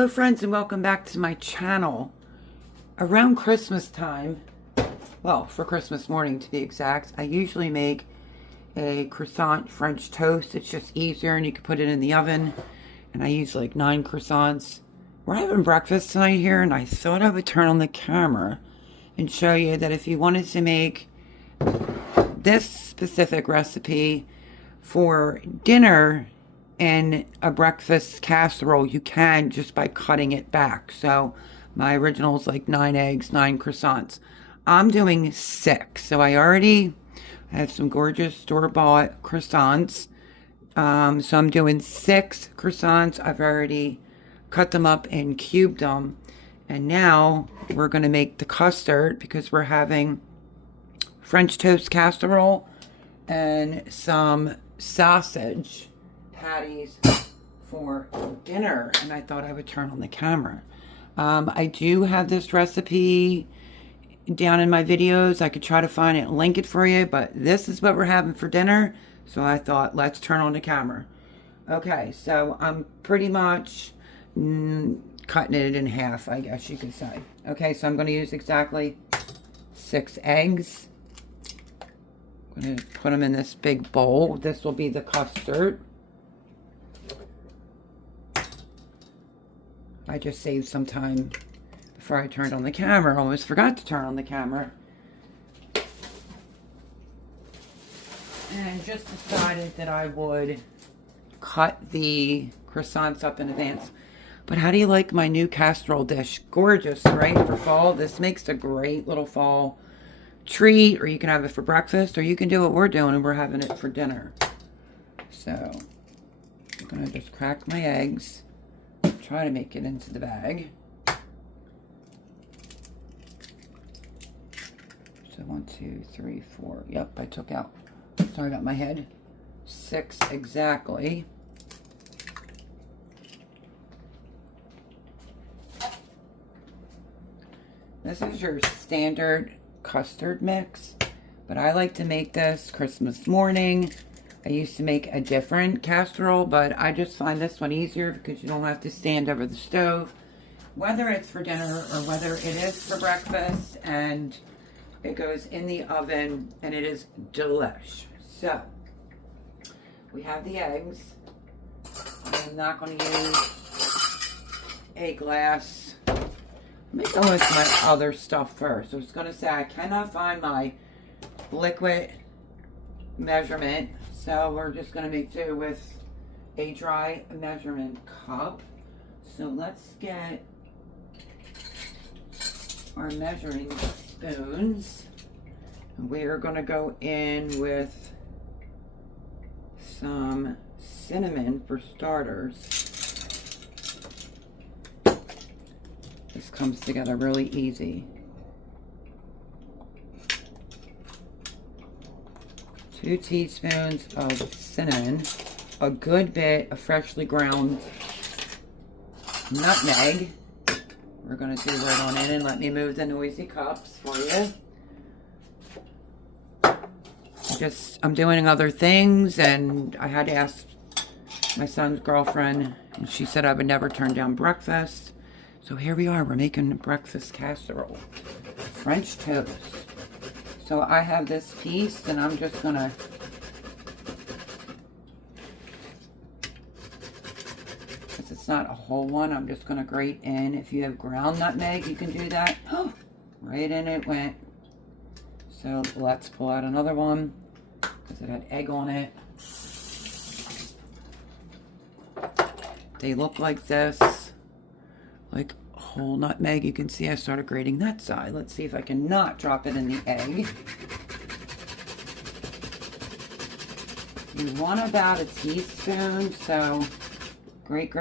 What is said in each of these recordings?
Hello friends, and welcome back to my channel. Around Christmas time, well, for Christmas morning to be exact, I usually make a croissant French toast. It's just easier and you can put it in the oven. And I use like 9 croissants. We're having breakfast tonight here, and I thought I would turn on the camera and show you that if you wanted to make this specific recipe for dinner in a breakfast casserole, you can just by cutting it back. So my original is like 9 eggs, 9 croissants. I'm doing 6. So I have some gorgeous store-bought croissants. So I'm doing 6 croissants. I've already cut them up and cubed them. And now we're going to make the custard because we're having French toast casserole and some sausage patties for dinner, and I thought I would turn on the camera. I do have this recipe down in my videos. I could try to find it and link it for you, but this is what we're having for dinner, so I thought let's turn on the camera. Okay, so I'm pretty much cutting it in half, I guess you could say. Okay, so I'm going to use exactly 6 eggs. I'm going to put them in this big bowl. This will be the custard. I just saved some time before I turned on the camera. I almost forgot to turn on the camera. And just decided that I would cut the croissants up in advance. But how do you like my new casserole dish? Gorgeous, right? For fall. This makes a great little fall treat, or you can have it for breakfast, or you can do what we're doing and we're having it for dinner. So I'm going to just crack my eggs. Try to make it into the bag. So 1, 2, 3, 4. Yep, I took out. Sorry about my head. 6 exactly. This is your standard custard mix, but I like to make this Christmas morning. I used to make a different casserole, but I just find this one easier because you don't have to stand over the stove, whether it's for dinner or whether it is for breakfast, and it goes in the oven and it is delish. So we have the eggs. I'm not going to use a glass. Let me go with my other stuff first. I was going to say I cannot find my liquid measurement, so we're just going to make do with a dry measurement cup. So let's get our measuring spoons. We're going to go in with some cinnamon for starters. This comes together really easy. 2 teaspoons of cinnamon, a good bit of freshly ground nutmeg. We're going to do right on in, and let me move the noisy cups for you. I'm doing other things, and I had to ask my son's girlfriend, and she said I would never turn down breakfast. So here we are, we're making breakfast casserole, French toast. So I have this piece, and I'm just gonna because it's not a whole one, I'm just gonna grate in. If you have ground nutmeg, you can do that. Right in it went. So let's pull out another one because it had egg on it. They look like this, like whole nutmeg. You can see I started grating that side. Let's see if I can not drop it in the egg. You want about a teaspoon, so grate.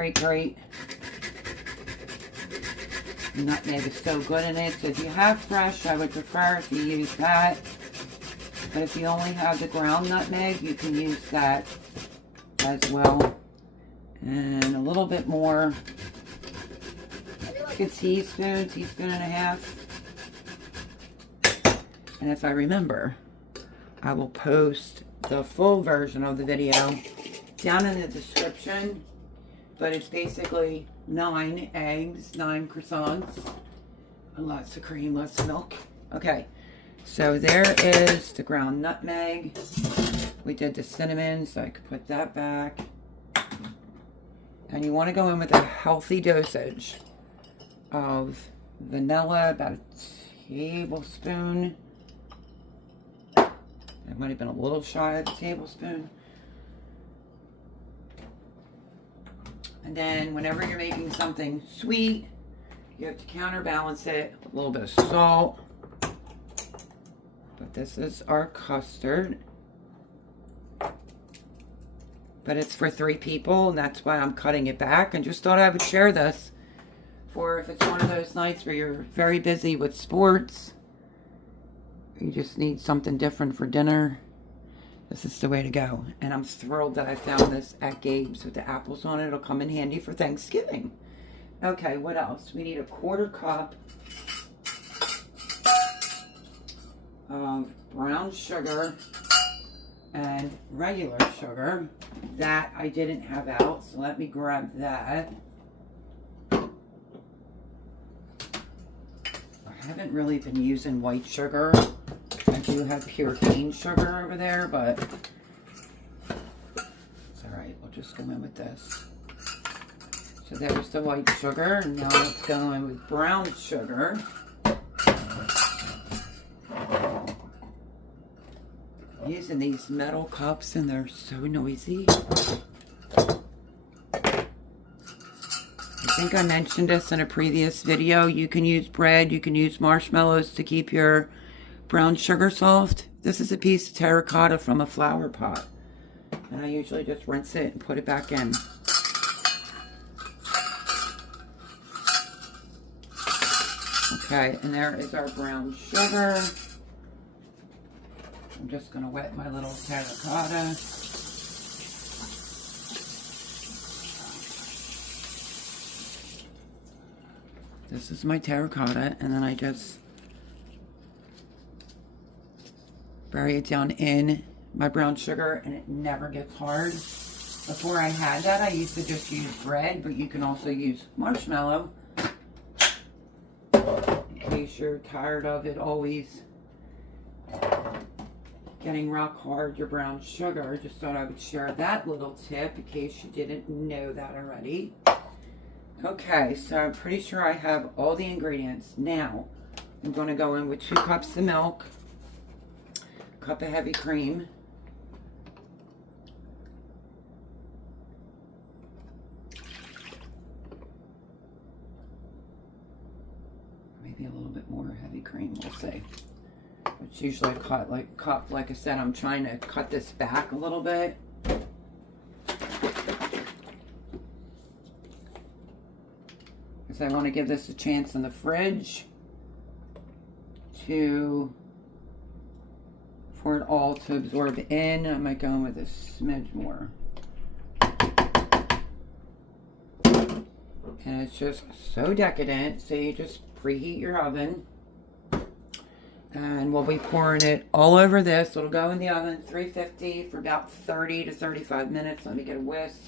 Nutmeg is so good in it. So if you have fresh, I would prefer if you use that. But if you only have the ground nutmeg, you can use that as well. And a little bit more. A teaspoon and a half. And if I remember, I will post the full version of the video down in the description. But it's basically 9 eggs, 9 croissants, and lots of cream, lots of milk. Okay, so there is the ground nutmeg. We did the cinnamon, so I could put that back. And you want to go in with a healthy dosage of vanilla, about a tablespoon. It might have been a little shy of a tablespoon. And then whenever you're making something sweet, you have to counterbalance it with a little bit of salt. But this is our custard. But it's for 3 people, and that's why I'm cutting it back. And just thought I would share this for if it's one of those nights where you're very busy with sports. You just need something different for dinner. This is the way to go. And I'm thrilled that I found this at Gabe's with the apples on it. It'll come in handy for Thanksgiving. Okay, what else? We need a 1/4 cup of brown sugar and regular sugar. That I didn't have out, so let me grab that. I haven't really been using white sugar. I do have pure cane sugar over there, but it's alright. We'll just go in with this. So there's the white sugar, and now let's go in with brown sugar. Using these metal cups, and they're so noisy. I think I mentioned this in a previous video. You can use bread, you can use marshmallows to keep your brown sugar soft. This is a piece of terracotta from a flower pot. And I usually just rinse it and put it back in. Okay, and there is our brown sugar. I'm just going to wet my little terracotta. This is my terracotta, and then I just bury it down in my brown sugar, and it never gets hard. Before I had that, I used to just use bread, but you can also use marshmallow. In case you're tired of it always getting rock hard, your brown sugar. Just thought I would share that little tip in case you didn't know that already. Okay, so I'm pretty sure I have all the ingredients. Now, I'm going to go in with 2 cups of milk, a cup of heavy cream, maybe a little bit more heavy cream, we'll see. It's usually a cup. Like I said, I'm trying to cut this back a little bit. Because I want to give this a chance in the fridge for it all to absorb in. I might go in with a smidge more. And it's just so decadent. So you just preheat your oven. And we'll be pouring it all over this. It'll go in the oven 350 for about 30 to 35 minutes. Let me get a whisk.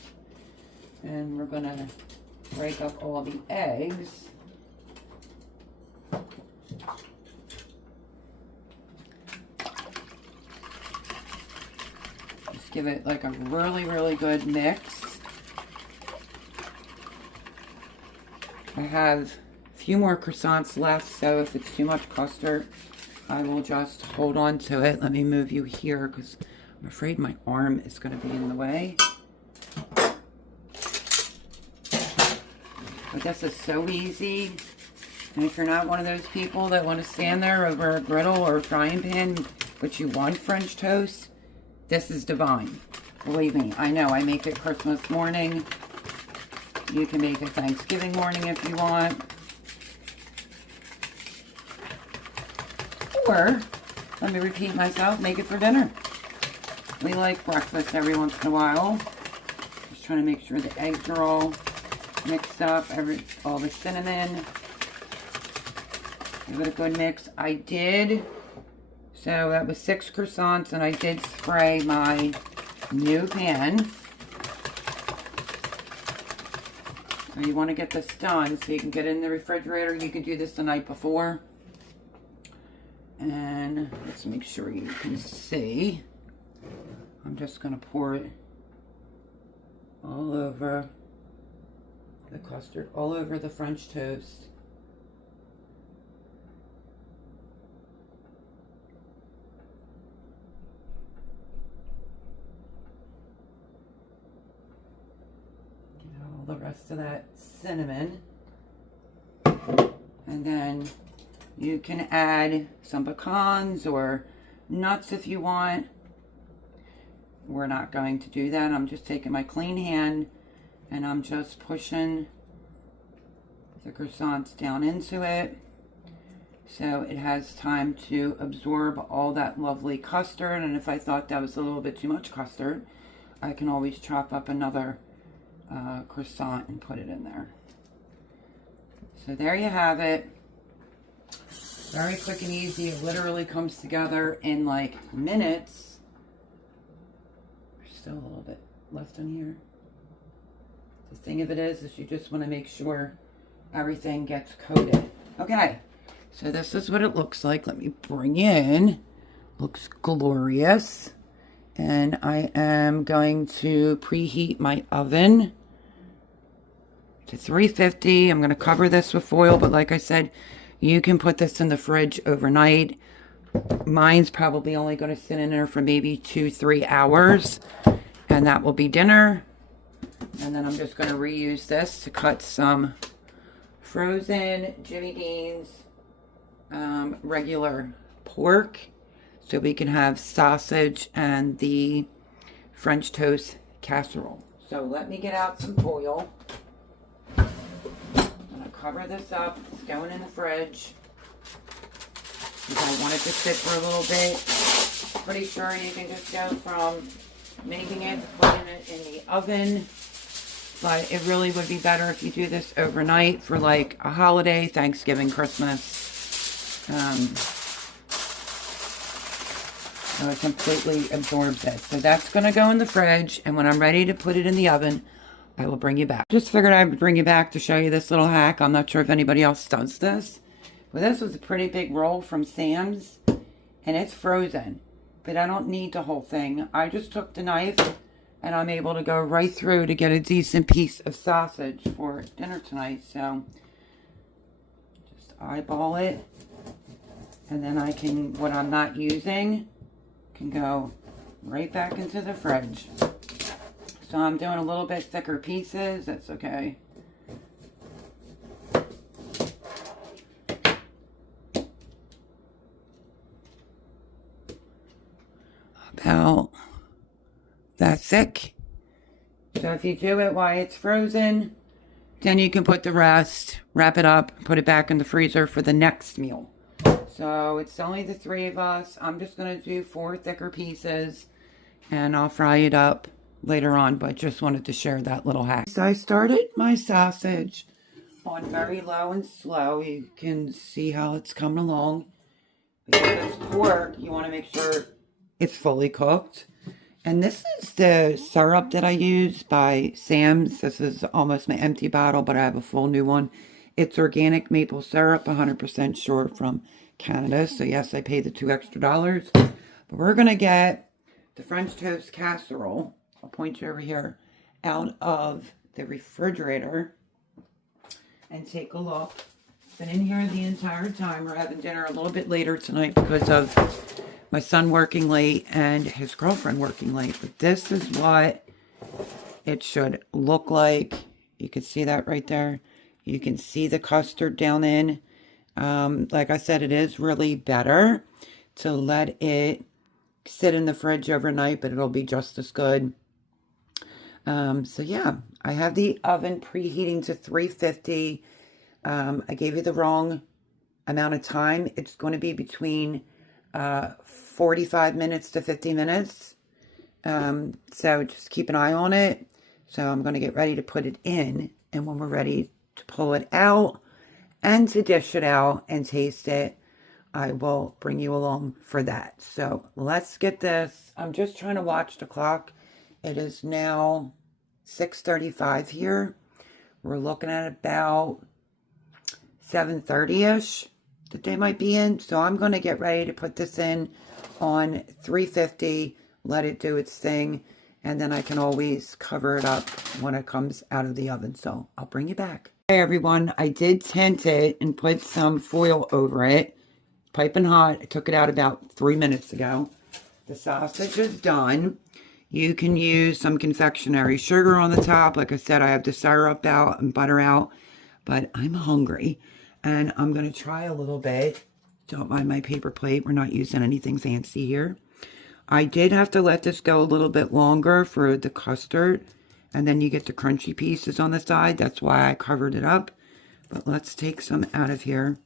And we're going to break up all the eggs. Just give it like a really, really good mix. I have a few more croissants left, so if it's too much custard, I will just hold on to it. Let me move you here because I'm afraid my arm is going to be in the way. But this is so easy. And if you're not one of those people that want to stand there over a griddle or a frying pan, but you want French toast, this is divine. Believe me, I know. I make it Christmas morning. You can make it Thanksgiving morning if you want. Or, let me repeat myself, make it for dinner. We like breakfast every once in a while. Just trying to make sure the eggs are all mixed up, all the cinnamon. Give it a good mix. I did, so that was 6 croissants, and I did spray my new pan. Now you want to get this done so you can get it in the refrigerator. You can do this the night before. And let's make sure you can see. I'm just going to pour it all over the custard, all over the French toast. Get all the rest of that cinnamon. And then you can add some pecans or nuts if you want. We're not going to do that. I'm just taking my clean hand and I'm just pushing the croissants down into it so it has time to absorb all that lovely custard. And if I thought that was a little bit too much custard, I can always chop up another croissant and put it in there. So there you have it. Very quick and easy. It literally comes together in like minutes. There's still a little bit left in here. The thing of it is you just want to make sure everything gets coated. Okay, so this is what it looks like. Let me bring in. Looks glorious. And I am going to preheat my oven to 350. I'm going to cover this with foil, but like I said, you can put this in the fridge overnight. Mine's probably only going to sit in there for maybe 2-3 hours, and that will be dinner. And then I'm just going to reuse this to cut some frozen Jimmy Dean's regular pork, so we can have sausage and the French toast casserole. So let me get out some foil. Cover this up. It's going in the fridge. Because I want it to sit for a little bit. Pretty sure you can just go from making it to putting it in the oven. But it really would be better if you do this overnight for like a holiday, Thanksgiving, Christmas. So it completely absorbs it. So that's going to go in the fridge. And when I'm ready to put it in the oven, I will bring you back. Just figured I would bring you back to show you this little hack. I'm not sure if anybody else does this. Well, this was a pretty big roll from Sam's, and it's frozen. But I don't need the whole thing. I just took the knife, and I'm able to go right through to get a decent piece of sausage for dinner tonight. So, just eyeball it. And then I can, what I'm not using, can go right back into the fridge. So I'm doing a little bit thicker pieces. That's okay. About that thick. So if you do it while it's frozen, then you can put the rest, wrap it up, put it back in the freezer for the next meal. So it's only the 3 of us. I'm just going to do 4 thicker pieces and I'll fry it up later on, but just wanted to share that little hack. So I started my sausage on very low and slow. You can see how it's coming along. Because it's pork, you want to make sure it's fully cooked. And this is the syrup that I use by Sam's. This is almost my empty bottle, but I have a full new one. It's organic maple syrup, 100% sure from Canada. So yes, I paid the $2 extra. But we're going to get the French toast casserole. I'll point you over here, out of the refrigerator and take a look. It's been in here the entire time. We're having dinner a little bit later tonight because of my son working late and his girlfriend working late. But this is what it should look like. You can see that right there. You can see the custard down in. Like I said, it is really better to let it sit in the fridge overnight, but it'll be just as good. So yeah, I have the oven preheating to 350. I gave you the wrong amount of time. It's going to be between 45 minutes to 50 minutes. So just keep an eye on it. So I'm going to get ready to put it in. And when we're ready to pull it out and to dish it out and taste it, I will bring you along for that. So let's get this. I'm just trying to watch the clock. It is now 6:35 here. We're looking at about 7:30ish that they might be in. So I'm going to get ready to put this in on 350, let it do its thing, and then I can always cover it up when it comes out of the oven. So I'll bring you back. Hey everyone, I did tint it and put some foil over it. Piping hot. I took it out about 3 minutes ago. The sausage is done. You can use some confectionery sugar on the top. Like I said, I have the syrup out and butter out, but I'm hungry and I'm going to try a little bit. Don't mind my paper plate. We're not using anything fancy here. I did have to let this go a little bit longer for the custard, and then you get the crunchy pieces on the side. That's why I covered it up. But let's take some out of here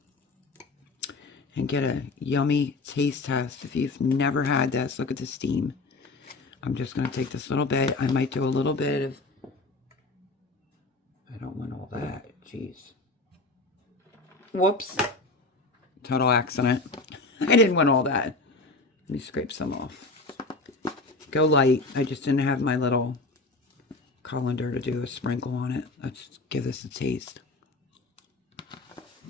and get a yummy taste test. If you've never had this, look at the steam. I'm just going to take this little bit. I might do a little bit of... I don't want all that. Jeez. Whoops. Total accident. I didn't want all that. Let me scrape some off. Go light. I just didn't have my little colander to do a sprinkle on it. Let's give this a taste.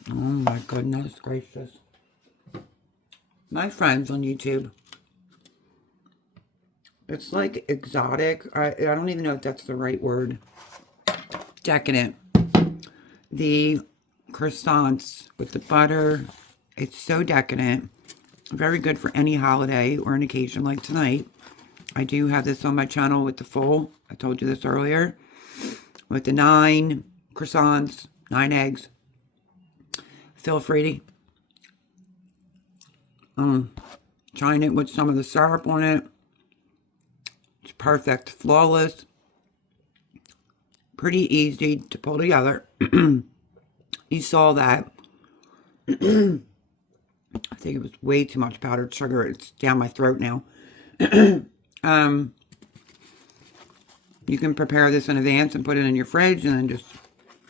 Oh my goodness gracious. My friends on YouTube. It's like exotic. I don't even know if that's the right word. Decadent. The croissants with the butter. It's so decadent. Very good for any holiday or an occasion like tonight. I do have this on my channel with the full. I told you this earlier. With the 9 croissants, 9 eggs. Feel free to trying it with some of the syrup on it. It's perfect. Flawless. Pretty easy to pull together. You saw that. I think it was way too much powdered sugar. It's down my throat now. You can prepare this in advance and put it in your fridge and then just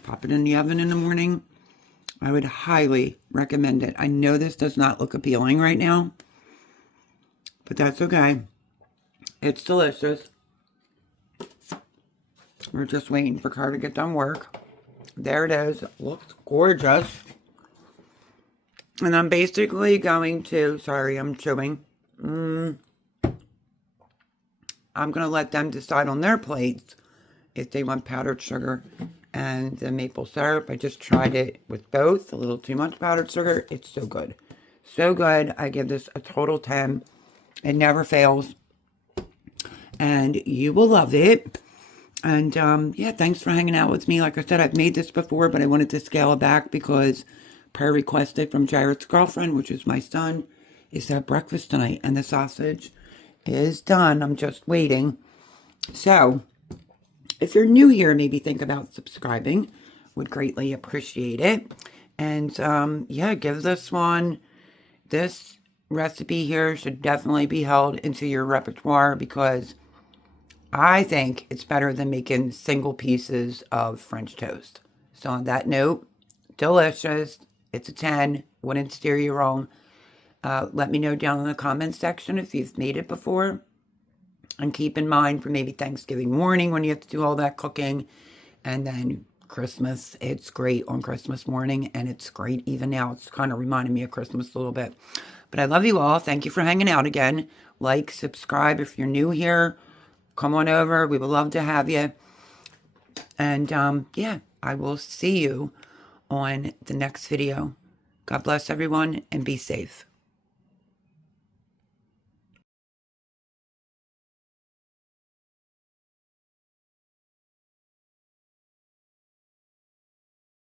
pop it in the oven in the morning. I would highly recommend it. I know this does not look appealing right now, but that's okay. It's delicious. We're just waiting for Car to get done work. There it is. It looks gorgeous. And I'm basically going to, sorry, I'm chewing. I'm going to let them decide on their plates if they want powdered sugar and the maple syrup. I just tried it with both. A little too much powdered sugar. It's so good. So good. I give this a total 10. It never fails. And you will love it. And yeah, thanks for hanging out with me. Like I said, I've made this before, but I wanted to scale it back because per requested from Jared's girlfriend, which is my son, is to have breakfast tonight. And the sausage is done. I'm just waiting. So, if you're new here, maybe think about subscribing. Would greatly appreciate it. And yeah, give this one. This recipe here should definitely be held into your repertoire because I think it's better than making single pieces of French toast. So on that note, delicious. It's a 10. Wouldn't steer you wrong. Let me know down in the comments section if you've made it before. And keep in mind for maybe Thanksgiving morning when you have to do all that cooking. And then Christmas. It's great on Christmas morning. And it's great even now. It's kind of reminding me of Christmas a little bit. But I love you all. Thank you for hanging out again. Like, subscribe if you're new here. Come on over. We would love to have you. And yeah, I will see you on the next video. God bless everyone and be safe.